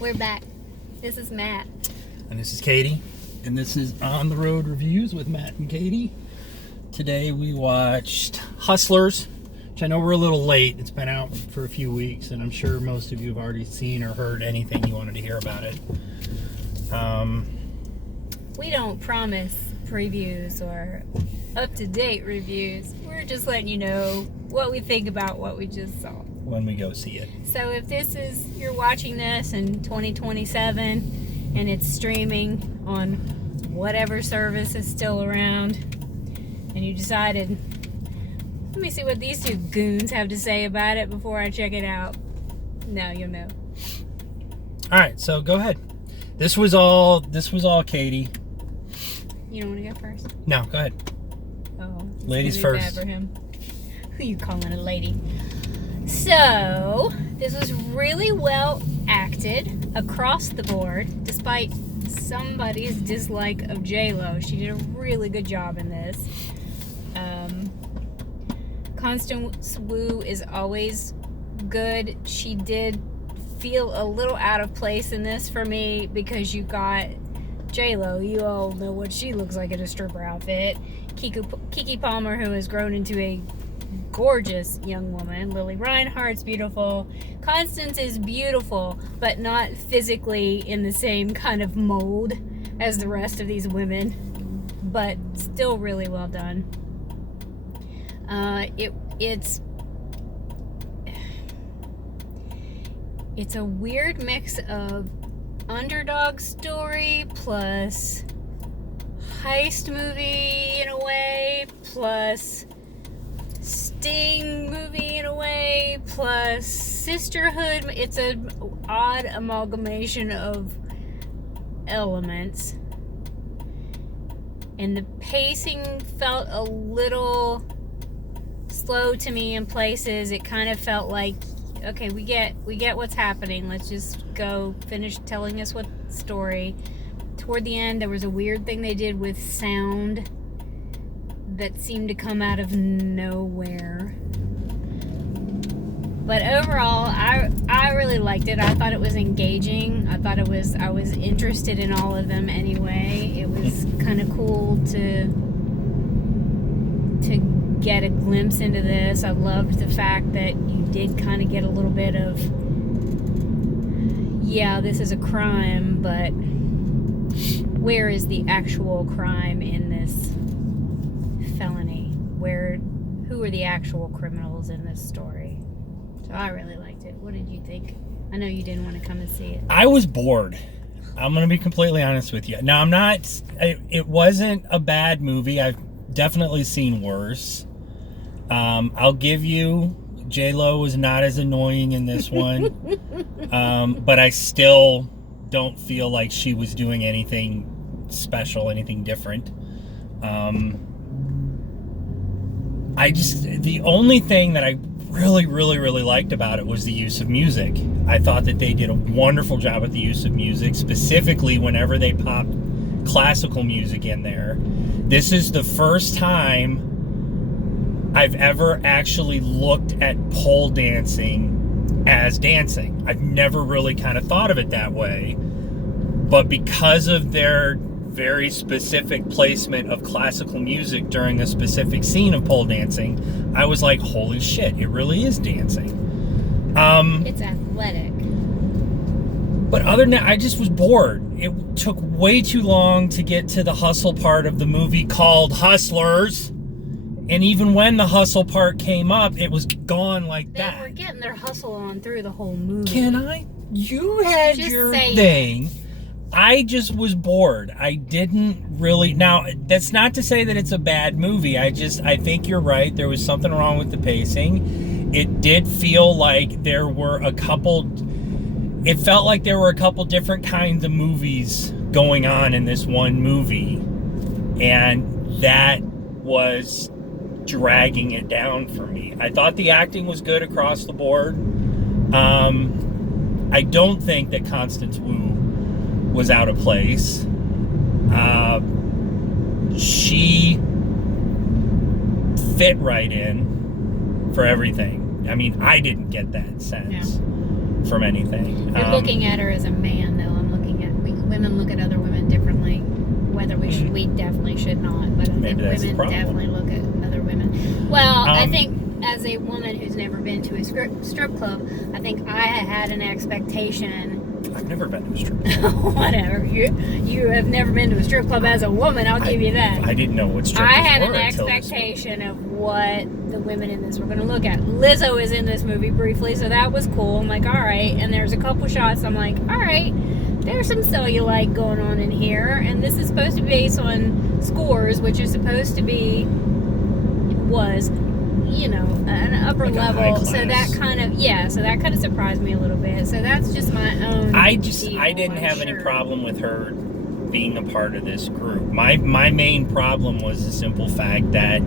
We're back. This is Matt. And this is Katie. And this is On the Road Reviews with Matt-n-Katy. Today we watched Hustlers, which I know we're a little late. It's been out for a few weeks, and I'm sure most of you have already seen or heard anything you wanted to hear about it. We don't promise previews or up-to-date reviews. We're just letting you know what we think about what we just saw. When we go see it. So if you're watching this in 2027 and it's streaming on whatever service is still around, and you decided, let me see what these two goons have to say about it before I check it out, now you'll know. Alright, so go ahead. This was all Katie. You don't want to go first? No, go ahead. Oh, it's ladies gonna be first. bad for him. Who you calling a lady? So, this was really well acted across the board, despite somebody's dislike of J-Lo. She did a really good job in this. Constance Wu is always good. She did feel a little out of place in this for me because you got J-Lo. You all know what she looks like in a stripper outfit. Keke Palmer, who has grown into a gorgeous young woman. Lily Reinhart's beautiful. Constance is beautiful, but not physically in the same kind of mold as the rest of these women, but still really well done. It's a weird mix of underdog story plus heist movie in a way, plus Sting movie in a way, plus sisterhood. It's an odd amalgamation of elements, and the pacing felt a little slow to me in places. It kind of felt like, okay, we get what's happening, let's just go finish telling us what story. Toward the end, there was a weird thing they did with sound that seemed to come out of nowhere. But overall, I really liked it. I thought it was engaging. I was interested in all of them anyway. It was kind of cool to get a glimpse into this. I loved the fact that you did kind of get a little bit of, yeah, this is a crime, but where is the actual crime in this felony? Who are the actual criminals in this story? So I really liked it. What did you think? I know you didn't want to come and see it. I was bored. I'm going to be completely honest with you. Now, it wasn't a bad movie. I've definitely seen worse. I'll give you, J-Lo was not as annoying in this one. But I still don't feel like she was doing anything special, anything different. The only thing that I really, really, really liked about it was the use of music. I thought that they did a wonderful job with the use of music, specifically whenever they popped classical music in there. This is the first time I've ever actually looked at pole dancing as dancing. I've never really kind of thought of it that way. But because of their very specific placement of classical music during a specific scene of pole dancing, I was like, holy shit, it really is dancing. It's athletic. But other than that, I just was bored. It took way too long to get to the hustle part of the movie called Hustlers. And even when the hustle part came up, it was gone like that. They were getting their hustle on through the whole movie. You had just your saying. thing. I just was bored. I didn't really... Now, that's not to say that it's a bad movie. I think you're right. There was something wrong with the pacing. It did feel like there were a couple... It felt like there were a couple different kinds of movies going on in this one movie. And that was dragging it down for me. I thought the acting was good across the board. I don't think that Constance Wu was out of place. She fit right in for everything. I mean, I didn't get that sense. from anything. You're looking at her as a man, though. Women look at other women differently. Whether we definitely should not, but I think women definitely look at other women. Well, I think as a woman who's never been to a strip club, I think I had an expectation. I've never been to a strip club. Whatever. You have never been to a strip club as a woman, I'll give you that. I didn't know what strip clubs were. I had an expectation of what the women in this were going to look at. Lizzo is in this movie briefly, so that was cool. I'm like, all right. And there's a couple shots, I'm like, all right. There's some cellulite going on in here, and this is supposed to be based on Scores, which is supposed to be, an upper level. So that kind of surprised me a little bit. So that's just my own. I didn't have any problem with her being a part of this group. My main problem was the simple fact that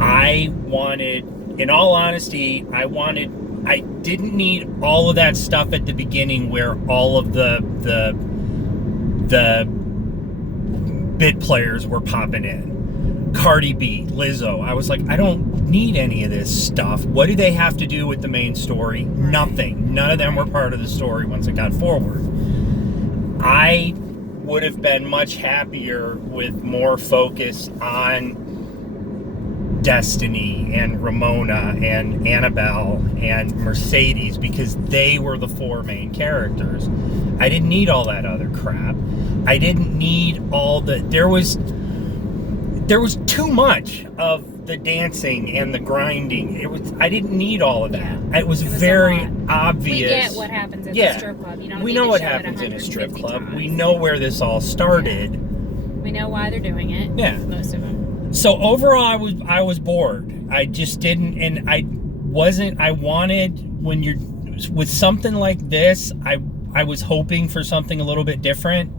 I wanted, in all honesty, I didn't need all of that stuff at the beginning where all of the bit players were popping in. Cardi B, Lizzo. I was like, I don't need any of this stuff. What do they have to do with the main story? Right. Nothing. None of them were part of the story once it got forward. I would have been much happier with more focus on Destiny and Ramona and Annabelle and Mercedes, because they were the four main characters. I didn't need all that other crap. I didn't need all the... There was too much of the dancing and the grinding. I didn't need all of that. Yeah, it was very obvious. We get what happens at the strip club. We know what happens in a strip club. Times. We know where this all started. Yeah. We know why they're doing it. Yeah. Most of them. So overall, I was bored. I just didn't, and I wanted, when you're with something like this, I was hoping for something a little bit different,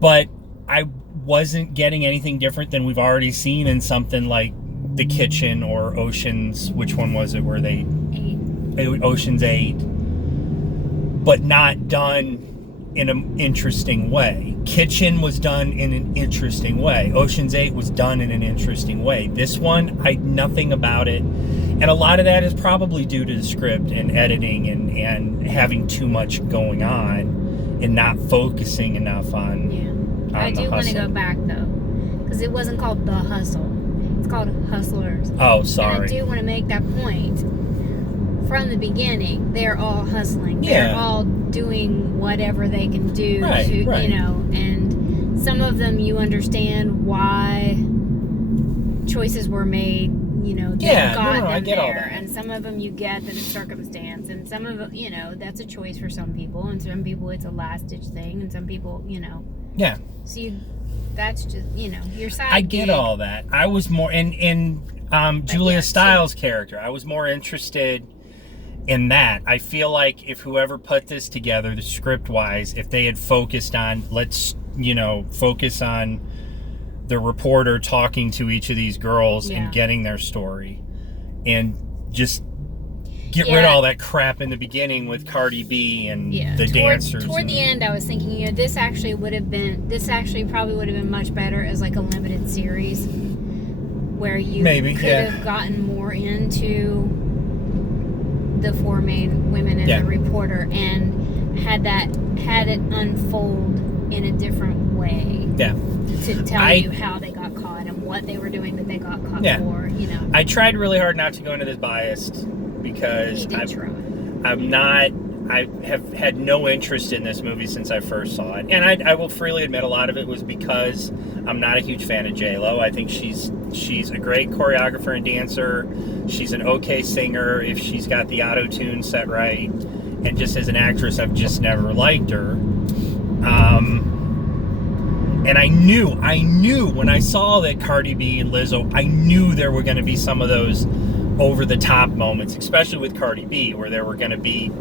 but I wasn't getting anything different than we've already seen in something like The Kitchen or Ocean's, which one was it, where they... 8. Ocean's 8, but not done in an interesting way. Kitchen was done in an interesting way. Ocean's 8 was done in an interesting way. This one, nothing about it. And a lot of that is probably due to the script and editing and having too much going on and not focusing enough on, I do want to go back, though, because it wasn't called The Hustle. It's called Hustlers. Oh, sorry. And I do want to make that point. From the beginning, they're all hustling. They're all doing whatever they can do and some of them you understand why choices were made, that got them there. And some of them you get that it's circumstance, and some of them, that's a choice for some people, and some people it's a last ditch thing, and some people, Yeah. So that's just, your side. I get all that. I was more in Julia Stiles' character. I was more interested in that. I feel like if whoever put this together, the script wise, if they had focused on, focus on the reporter talking to each of these girls and getting their story, and just get rid of all that crap in the beginning with Cardi B and the dancers. Toward the end, I was thinking, this actually probably would have been much better as like a limited series, where you could have gotten more into the four main women and the reporter, and had it unfold in a different way. Yeah. To tell you how they got caught and what they were doing that they got caught for, I tried really hard not to go into this biased, because I have had no interest in this movie since I first saw it. And I will freely admit a lot of it was because I'm not a huge fan of J-Lo. I think she's a great choreographer and dancer. She's an okay singer if she's got the auto-tune set right. And just as an actress, I've just never liked her. And I knew when I saw that Cardi B and Lizzo, I knew there were going to be some of those over-the-top moments, especially with Cardi B, where there were going to be,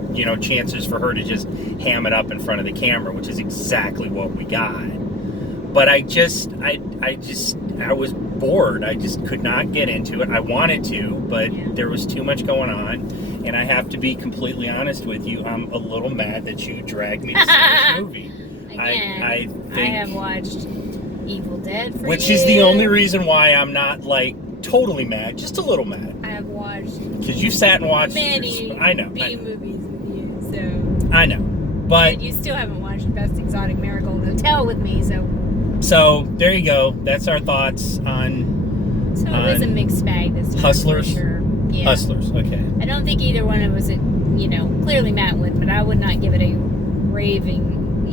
chances for her to just ham it up in front of the camera, which is exactly what we got. But I was bored. I just could not get into it. I wanted to, but there was too much going on. And I have to be completely honest with you, I'm a little mad that you dragged me to see this movie. Again, I have watched Evil Dead which is the only reason why I'm not, totally mad, just a little mad. I have watched... Because you sat and watched... many I know. B-movies with you. So I know, but and you still haven't watched Best Exotic Marigold Hotel with me, so there you go. That's our thoughts on. So it was a mixed bag this time. Hustlers? For sure. Yeah. Hustlers. Okay. I don't think either one of us, clearly Matt would, but I would not give it a raving,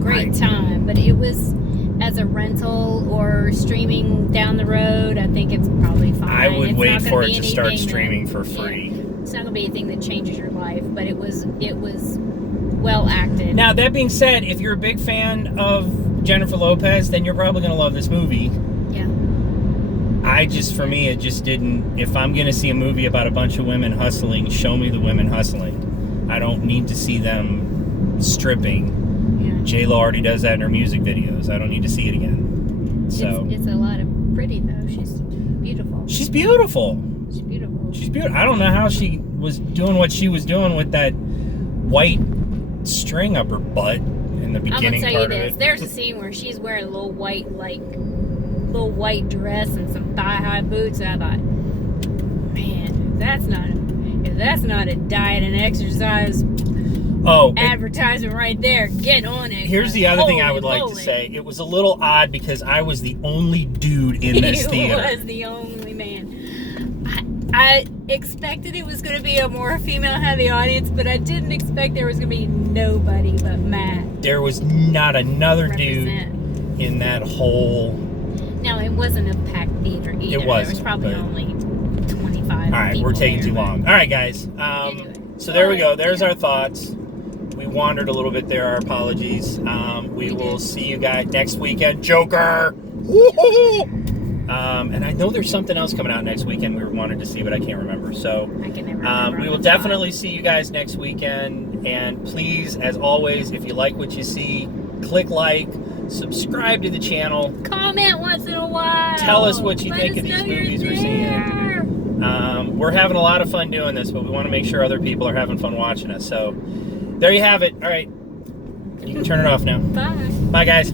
great time. But it was, as a rental or streaming down the road, I think it's probably fine. I would wait for it to start anything streaming for free. Yeah, it's not going to be anything that changes your life, but it was well acted. Now, that being said, if you're a big fan of Jennifer Lopez, then you're probably going to love this movie. Yeah. For me, it just didn't. If I'm going to see a movie about a bunch of women hustling, show me the women hustling. I don't need to see them stripping. Yeah. J-Lo already does that in her music videos. I don't need to see it again. So It's a lot of pretty, though. She's beautiful. She's beautiful. She's beautiful. She's beautiful. I don't know how she was doing what she was doing with that white string up her butt in the beginning I'm gonna tell you part of this. it. There's a scene where she's wearing a little white dress and some thigh-high boots. And I thought, man, if that's not a diet and exercise advertisement right there, get on it. Here's the other thing I would like to say. It was a little odd because I was the only dude in this theater. He was the only man. I expected it was going to be a more female-heavy audience, but I didn't expect there was going to be nobody but Matt. There was not another dude in that whole... No, it wasn't a packed theater either. It wasn't. There was probably only 25 All right, people we're taking there, too long. All right, guys. So there we go. There's our thoughts. We wandered a little bit there. Our apologies. We will see you guys next weekend. Joker! Woo-hoo! And I know there's something else coming out next weekend we wanted to see, but I can't remember. So I can never remember we will definitely see you guys next weekend. And please, as always, if you like what you see, click like, subscribe to the channel. Comment once in a while. Tell us what you Let think us of these know you're movies we're there. seeing. We're having a lot of fun doing this, but we want to make sure other people are having fun watching us. So there you have it. All right. You can turn it off now. Bye. Bye, guys.